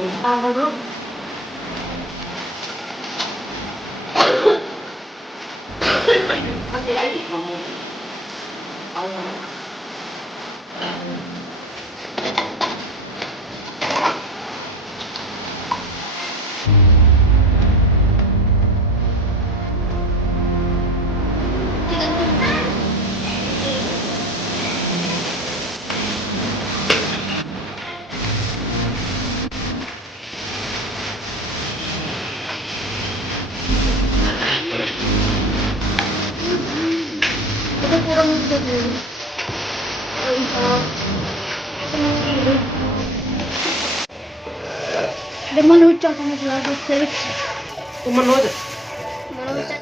Ano? Kasi ay, mamo. Ito kurang dito. Ay, Ada manuca kamu selalu sering. Umanood. Manuca